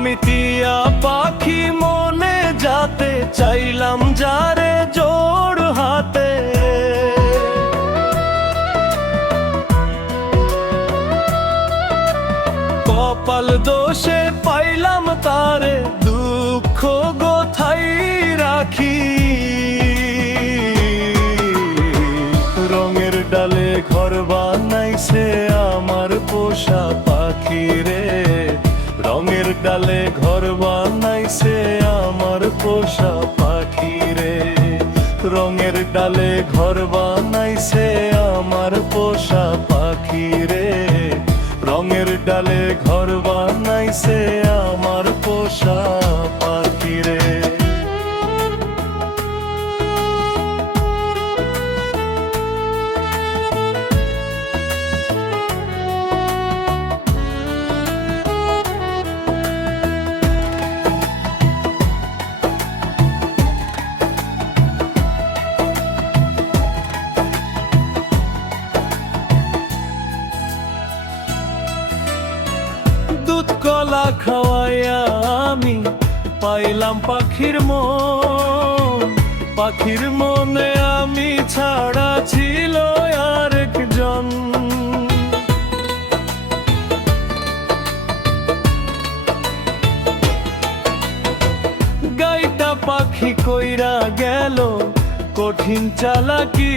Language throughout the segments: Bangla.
আমি টিয়া পাখি মনে যাতে চাইলাম যারে জোড় হাতে। কপাল দোষে পাইলাম তারে, দুঃখ গোথাই রাখি। রঙের ডালে ঘর বানাইছে আমার পোষা পাখি রে, রঙের ডালে ঘর বানাইছে আমার পোষা পাখি রে, রঙের ডালে ঘর বানাইছে আমার পোষা পাখি রে, রঙের ডালে ঘর বানাইছে আমার পোষা পাখি রে। দুধ কলা খাওয়াইয়া আমি পাইলাম পাখির মন, পাখির মনে আমি ছাড়া ছিল আরেকজন। গাইটা পাখি কইরা গেল কঠিন চালাকি,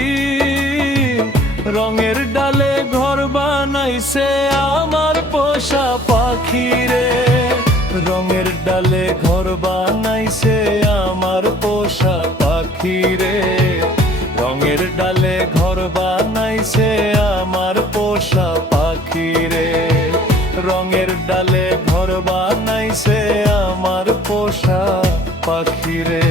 রঙের ডালে ঘর বানাইছে আমার পোষা পাখি রে, রঙের ডালে ঘর বানাইছে আমার পোষা পাখি রে, রঙের ডালে ঘর বানাইছে আমার পোষা পাখি রে, রঙের ডালে ঘর বানাইছে আমার পোষা পাখি রে।